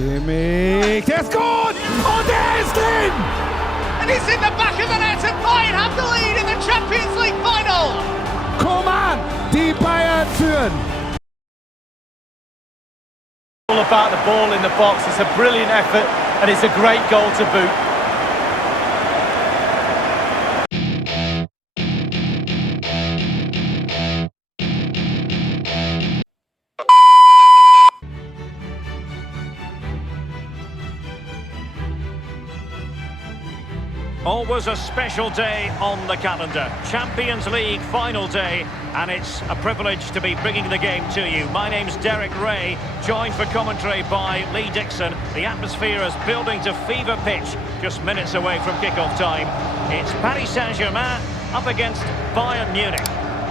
Kimmich, der ist gut! Und der ist drin! And it's in the back of the net and Bayern have the lead in the Champions League Final! Coman, die Bayern führen! All about the ball in the box. It's a brilliant effort and it's a great goal to boot. Always a special day on the calendar. Champions League final day, and it's a privilege to be bringing the game to you. My name's Derek Ray, joined for commentary by Lee Dixon. The atmosphere is building to fever pitch, just minutes away from kick-off time. It's Paris Saint-Germain up against Bayern Munich.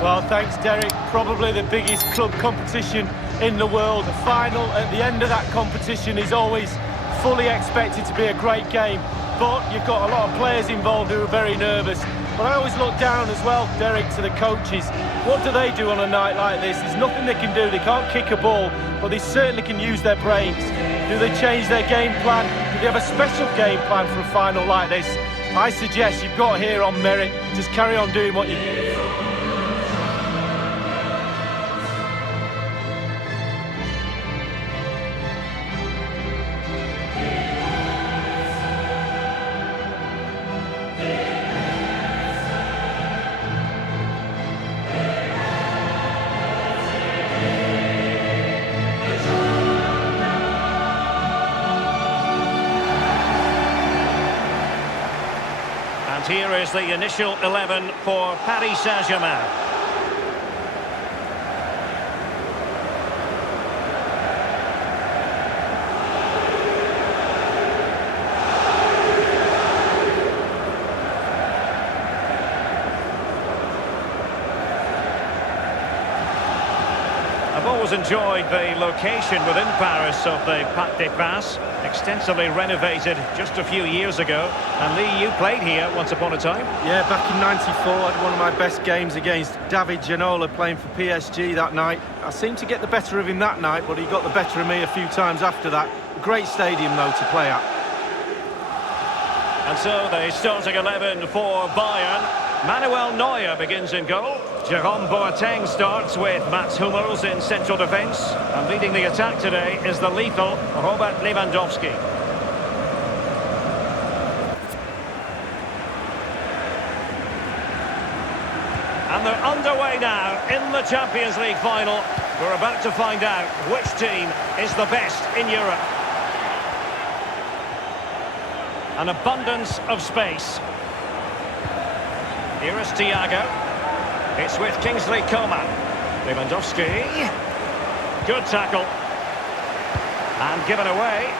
Well, thanks, Derek. Probably the biggest club competition in the world. The final at the end of that competition is always fully expected to be a great game. But you've got a lot of players involved who are very nervous. But I always look down as well, Derek, to the coaches. What do they do on a night like this? There's nothing they can do. They can't kick a ball, but they certainly can use their brains. Do they change their game plan? Do they have a special game plan for a final like this? I suggest you've got here on merit. Just carry on doing what you do. And here is the initial 11 for Paris Saint-Germain. I've always enjoyed the location within Paris of the Parc des Princes, extensively renovated just a few years ago. And Lee, you played here once upon a time. Yeah, back in '94, I had one of my best games against David Ginola playing for PSG that night. I seemed to get the better of him that night, but he got the better of me a few times after that. Great stadium, though, to play at. And so the starting 11 for Bayern. Manuel Neuer begins in goal. Jerome Boateng starts with Mats Hummels in central defence. And leading the attack today is the lethal Robert Lewandowski. And they're underway now in the Champions League final. We're about to find out which team is the best in Europe. An abundance of space. Here is Thiago. It's with Kingsley Coman. Lewandowski. Good tackle. And given away.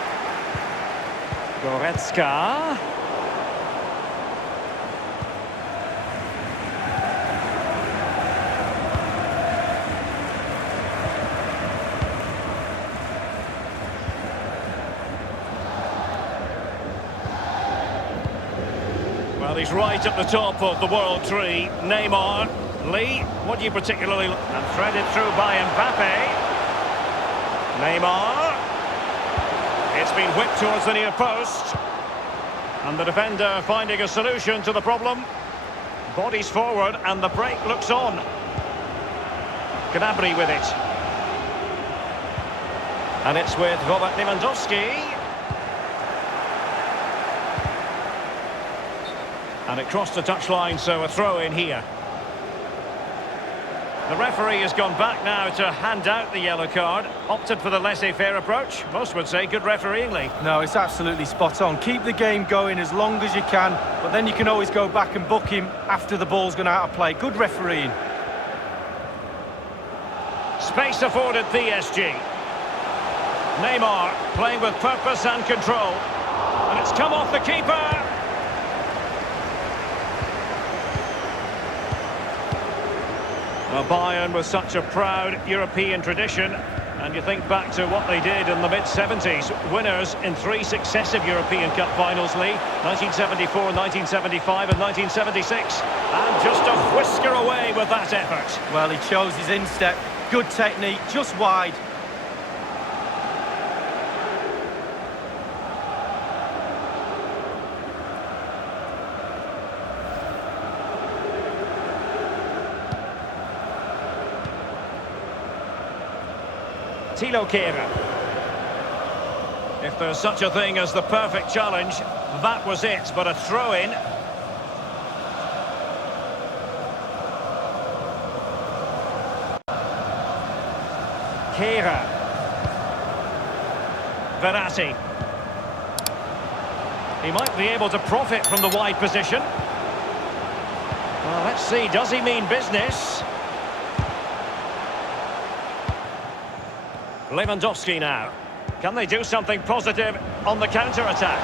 Goretzka. Well, he's right at the top of the world tree. Neymar. Lee, what do you particularly... And threaded through by Mbappe. Neymar. It's been whipped towards the near post. And the defender finding a solution to the problem. Bodies forward and the break looks on. Gnabry with it. And it's with Robert Lewandowski. And it crossed the touchline, so a throw in here. The referee has gone back now to hand out the yellow card. Opted for the laissez-faire approach. Most would say good refereeing, Lee. No, it's absolutely spot on. Keep the game going as long as you can, but then you can always go back and book him after the ball's gone out of play. Good refereeing. Space afforded PSG. Neymar playing with purpose and control. And it's come off the keeper. Well, Bayern with such a proud European tradition, and you think back to what they did in the mid-70s, winners in 3 successive European Cup finals, Lee, 1974, 1975 and 1976, and just a whisker away with that effort. Well, he chose his instep, good technique, just wide. Thilo Kehrer. If there's such a thing as the perfect challenge, that was it, but a throw-in. Kehrer. Verratti. He might be able to profit from the wide position. Well, let's see, does he mean business? Lewandowski now. Can they do something positive on the counter-attack?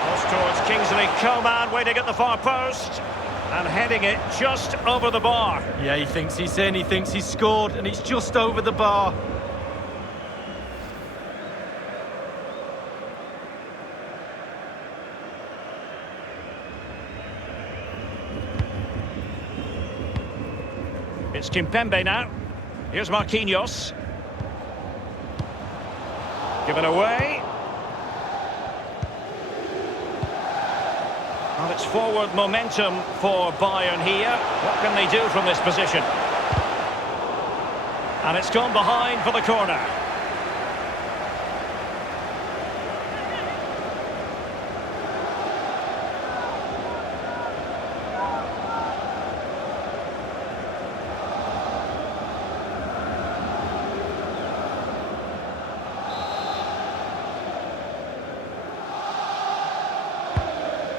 Cross towards Kingsley Coman, waiting at the far post. And heading it just over the bar. Yeah, he thinks he's in, he thinks he's scored, and it's just over the bar. It's Kimpembe now. Here's Marquinhos. Given away. Well, it's forward momentum for Bayern here. What can they do from this position? And it's gone behind for the corner.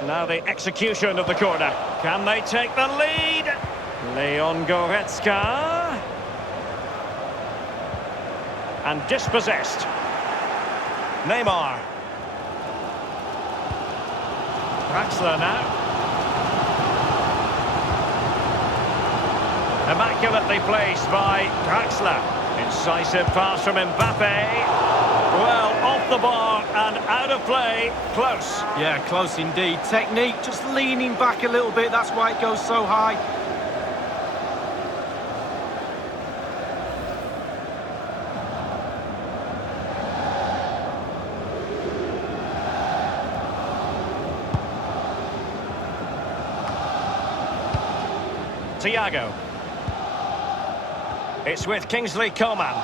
Now the execution of the corner. Can they take the lead? Leon Goretzka. And dispossessed. Neymar. Draxler now. Immaculately placed by Draxler. Incisive pass from Mbappe. Well, off the bar and out of play. Close. Yeah, close indeed. Technique, just leaning back a little bit. That's why it goes so high. Thiago. It's with Kingsley Coman.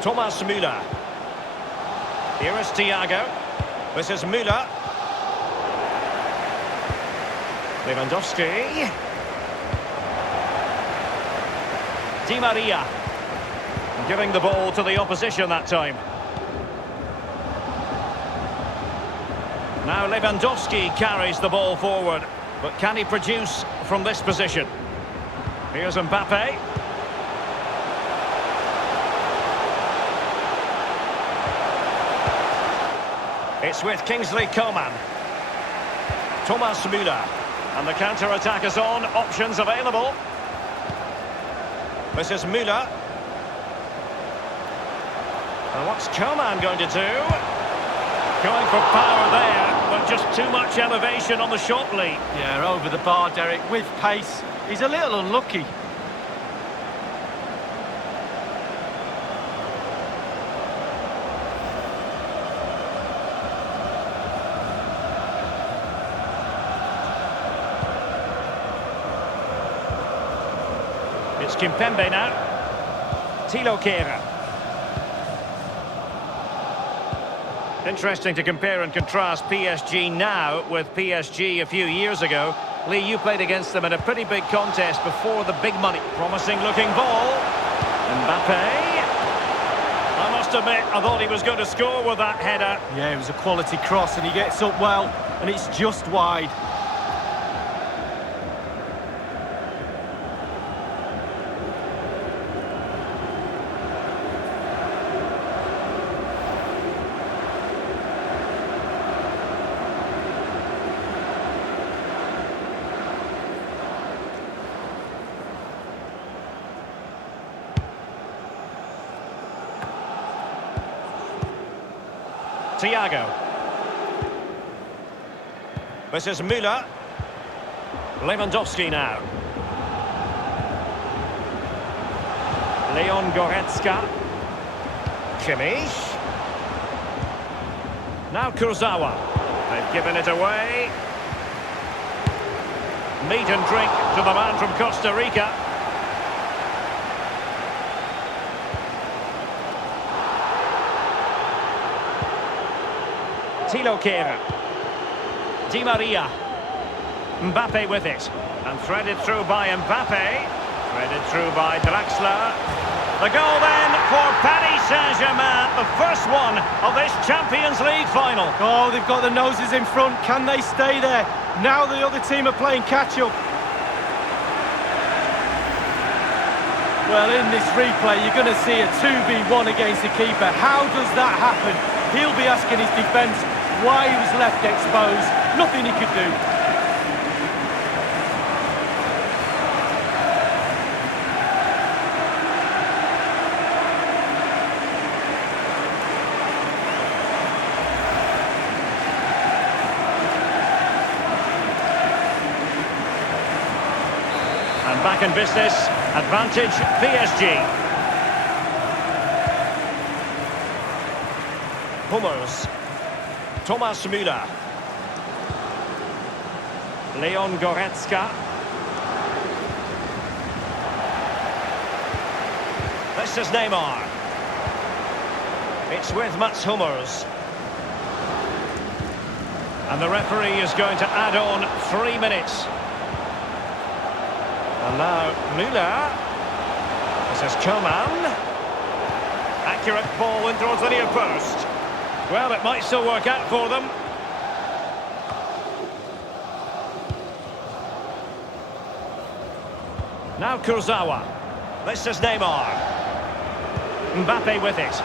Thomas Müller. Here is Thiago. This is Müller. Lewandowski. Di Maria. Giving the ball to the opposition that time. Now Lewandowski carries the ball forward. But can he produce from this position? Here's Mbappe. It's with Kingsley Coman. Thomas Müller. And the counter-attack is on. Options available. This is Müller. And what's Coman going to do? Going for power there, but just too much elevation on the shot lead. Yeah, over the bar, Derek, with pace. He's a little unlucky. It's Kimpembe now. Thilo Kehrer. Interesting to compare and contrast PSG now with PSG a few years ago. Lee, you played against them in a pretty big contest before the big money. Promising looking ball. Mbappe. I must admit, I thought he was going to score with that header. Yeah, it was a quality cross and he gets up well, and it's just wide. Thiago. This is Müller. Lewandowski now. Leon Goretzka. Kimmich. Now Kurzawa. They've given it away. Meat and drink to the man from Costa Rica. Thilo Kehrer. Di Maria. Mbappe with it. And threaded through by Mbappe. Threaded through by Draxler. The goal then for Paris Saint-Germain, the first one of this Champions League final. Oh, they've got the noses in front. Can they stay there? Now the other team are playing catch-up. Well, in this replay, you're going to see a 2v1 against the keeper. How does that happen? He'll be asking his defence why he was left exposed. Nothing he could do. And back in business, advantage PSG. Hummels. Thomas Müller. Leon Goretzka. This is Neymar. It's with Mats Hummels. And the referee is going to add on 3 minutes. And now Müller. This is Coman. Accurate ball in towards the near post. Well, it might still work out for them. Now Kurzawa. This is Neymar. Mbappe with it.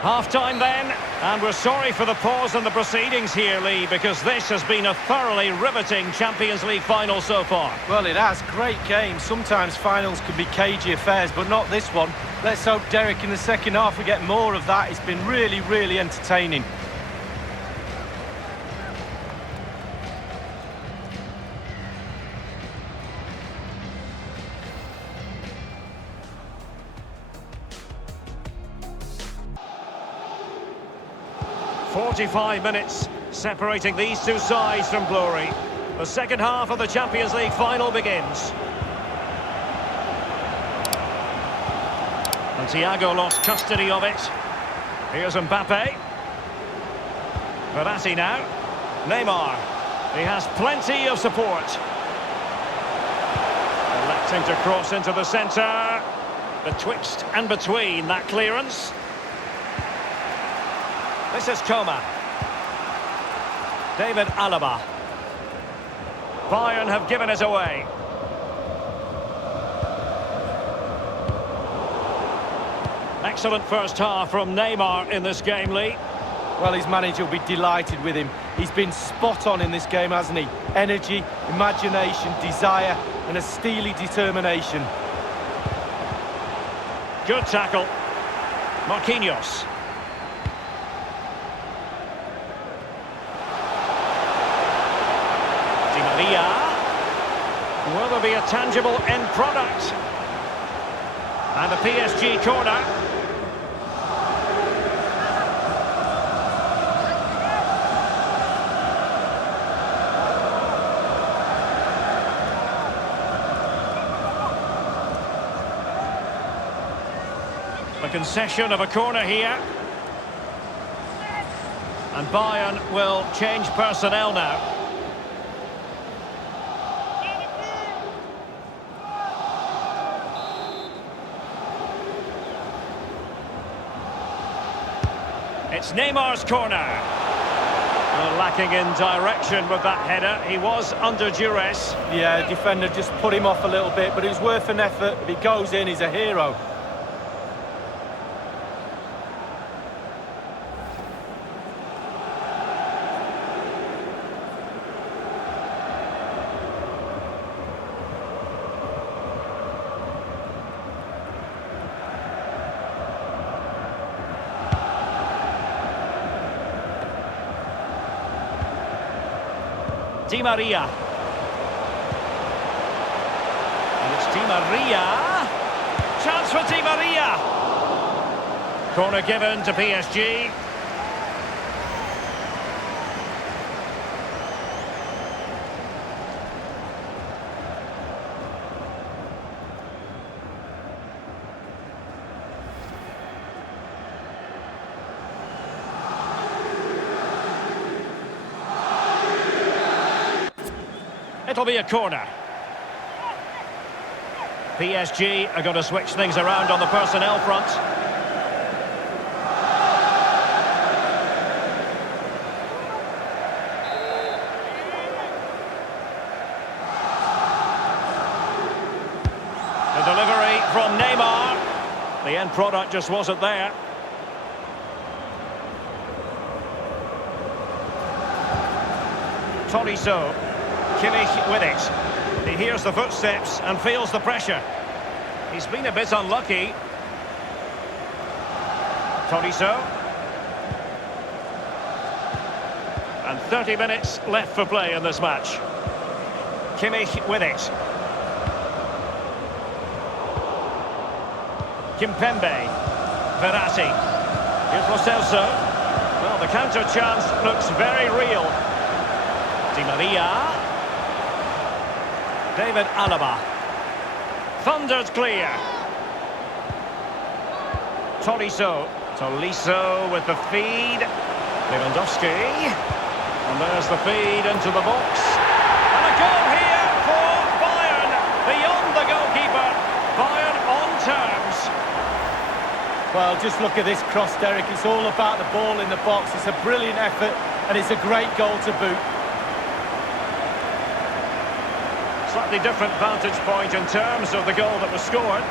Half-time then, and we're sorry for the pause in the proceedings here, Lee, because this has been a thoroughly riveting Champions League final so far. Well, it has. Great game. Sometimes finals can be cagey affairs, but not this one. Let's hope, Derek, in the second half we get more of that. It's been really, really entertaining. "45 minutes separating these two sides from glory. The second half of the Champions League final begins. And Thiago lost custody of it. Here's Mbappe. Verratti now. Neymar. He has plenty of support. Electing to cross into the centre. Betwixt and between that clearance. This is Coman. David Alaba. Bayern have given it away. Excellent first half from Neymar in this game, Lee. Well, his manager will be delighted with him. He's been spot on in this game, hasn't he? Energy, imagination, desire, and a steely determination. Good tackle. Marquinhos. Di Maria. Will there be a tangible end product? And a PSG corner. The concession of a corner here. And Bayern will change personnel now. It's Neymar's corner. Well, lacking in direction with that header. He was under duress. Yeah, the defender just put him off a little bit, but it was worth an effort. If he goes in, he's a hero. Di Maria. And it's Di Maria. Chance for Di Maria. Corner given to PSG. It'll be a corner. PSG are going to switch things around on the personnel front. The delivery from Neymar. The end product just wasn't there. Tolisso. Kimmich with it. He hears the footsteps and feels the pressure. He's been a bit unlucky. Tolisso. And 30 minutes left for play in this match. Kimmich with it. Kimpembe. Verratti. Here's Lo Celso. Well, the counter chance looks very real. Di Maria. David Alaba. Thundered clear. Tolisso. Tolisso with the feed. Lewandowski. And there's the feed into the box. And a goal here for Bayern. Beyond the goalkeeper. Bayern on terms. Well, just look at this cross, Derek. It's all about the ball in the box. It's a brilliant effort, and it's a great goal to boot. Slightly different vantage point in terms of the goal that was scored.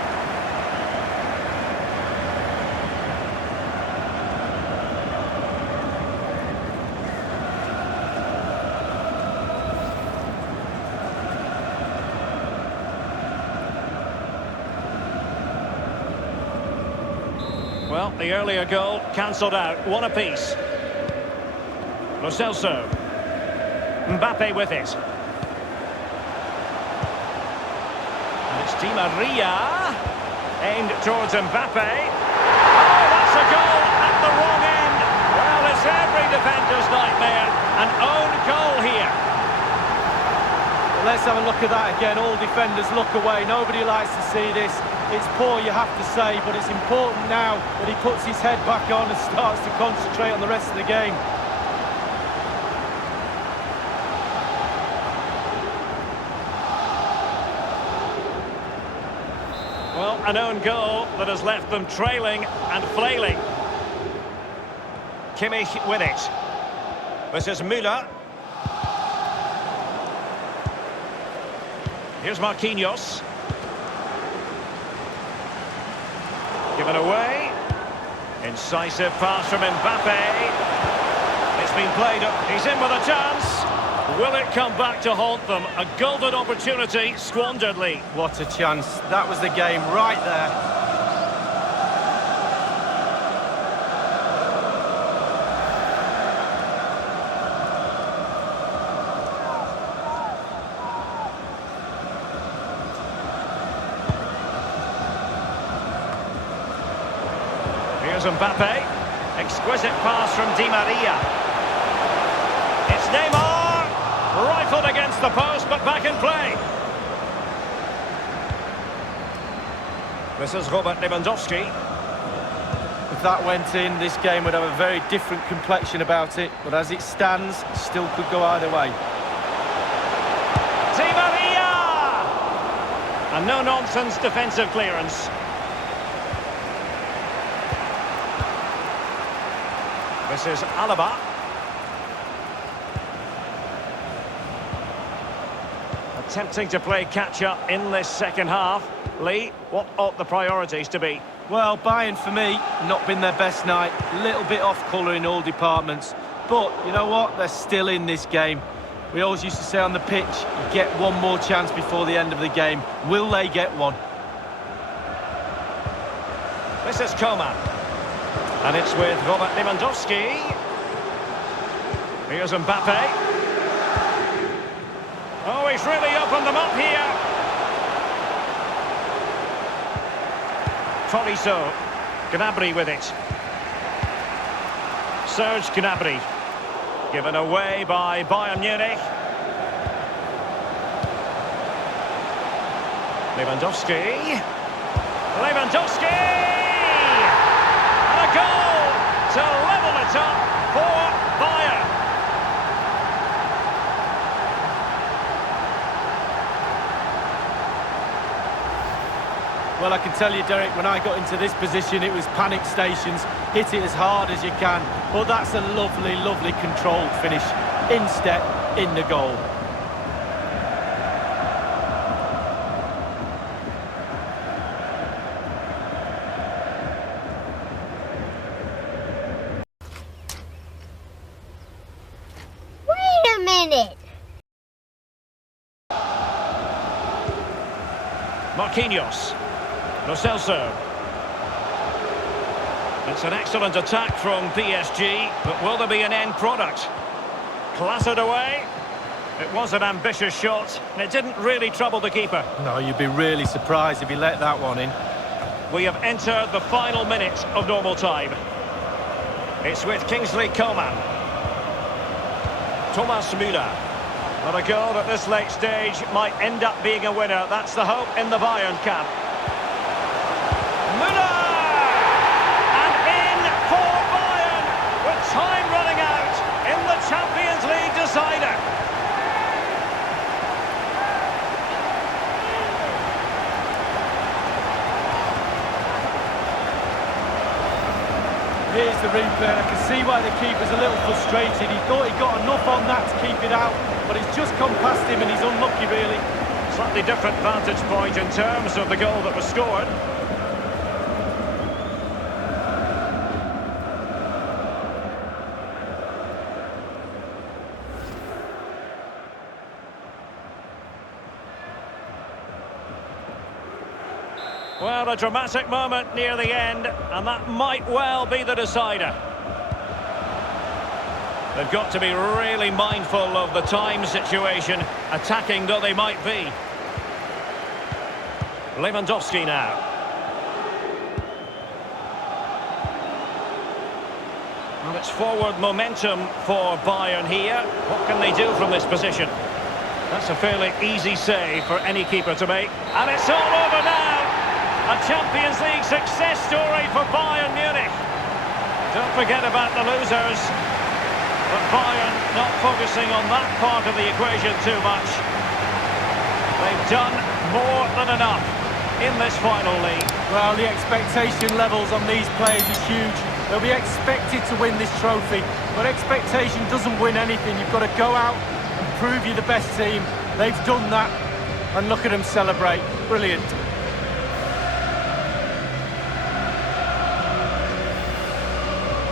Well, the earlier goal cancelled out. One apiece. Lo Celso. Mbappe with it. It's Di Maria, aimed towards Mbappe. Oh, that's a goal at the wrong end. Well, it's every defender's nightmare. An own goal here. Let's have a look at that again. All defenders look away. Nobody likes to see this. It's poor, you have to say, but it's important now that he puts his head back on and starts to concentrate on the rest of the game. Well, an own goal that has left them trailing and flailing. Kimmich with it. This is Müller. Here's Marquinhos. Given away. Incisive pass from Mbappe. It's been played up. He's in with a chance. Will it come back to haunt them? A golden opportunity squandered, Lee. What a chance. That was the game right there. Here's Mbappe. Exquisite pass from Di Maria. It's Neymar. Rifled against the post, but back in play. This is Robert Lewandowski. If that went in, this game would have a very different complexion about it. But as it stands, it still could go either way. Di Maria! A no-nonsense defensive clearance. This is Alaba. Attempting to play catch-up in this second half. Lee, what ought the priorities to be? Well, Bayern, for me, not been their best night. A little bit off-colour in all departments. But, you know what? They're still in this game. We always used to say on the pitch, you get one more chance before the end of the game. Will they get one? This is Coman. And it's with Robert Lewandowski. Here's Mbappe. Oh, he's really opened them up here. Tolisso. Gnabry with it. Serge Gnabry. Given away by Bayern Munich. Lewandowski. Lewandowski! And a goal to level it up for Bayern. Well, I can tell you, Derek, when I got into this position, it was panic stations. Hit it as hard as you can. But that's a lovely, lovely controlled finish. In step, in the goal. Wait a minute. Marquinhos. Lo Celso. It's an excellent attack from PSG, but will there be an end product? Clattered away. It was an ambitious shot, and it didn't really trouble the keeper. No, you'd be really surprised if he let that one in. We have entered the final minute of normal time. It's with Kingsley Coman. Thomas Müller. But a goal at this late stage might end up being a winner. That's the hope in the Bayern camp. Müller! And in for Bayern, with time running out in the Champions League decider. Here's the replay. I can see why the keeper's a little frustrated. He thought he got enough on that to keep it out, but it's just come past him and he's unlucky, really. Slightly different vantage point in terms of the goal that was scored. Well, a dramatic moment near the end, and that might well be the decider. They've got to be really mindful of the time situation, attacking though they might be. Lewandowski now. Well, it's forward momentum for Bayern here. What can they do from this position? That's a fairly easy save for any keeper to make. And it's all over now! A Champions League success story for Bayern Munich. Don't forget about the losers. But Bayern not focusing on that part of the equation too much. They've done more than enough in this final league. Well, the expectation levels on these players is huge. They'll be expected to win this trophy, but expectation doesn't win anything. You've got to go out and prove you're the best team. They've done that, and look at them celebrate. Brilliant.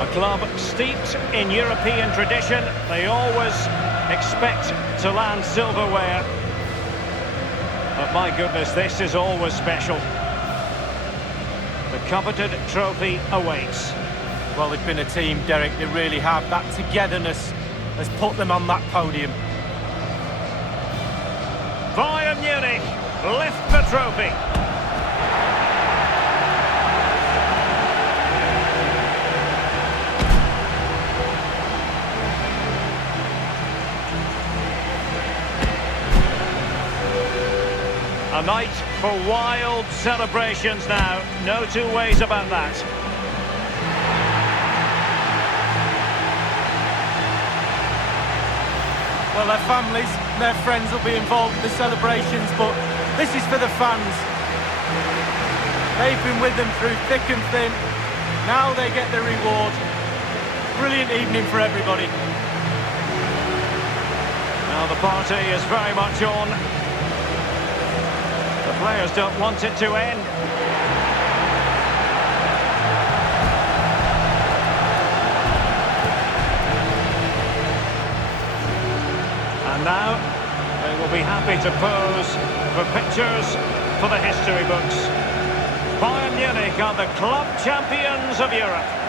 A club steeped in European tradition, they always expect to land silverware. But my goodness, this is always special. The coveted trophy awaits. Well, they've been a team, Derek, they really have. That togetherness has put them on that podium. Bayern Munich lift the trophy. A night for wild celebrations now, no two ways about that. Well, their families, their friends will be involved in the celebrations, but this is for the fans. They've been with them through thick and thin. Now they get their reward. Brilliant evening for everybody. Now the party is very much on. The players don't want it to end. And now they will be happy to pose for pictures for the history books. Bayern Munich are the club champions of Europe.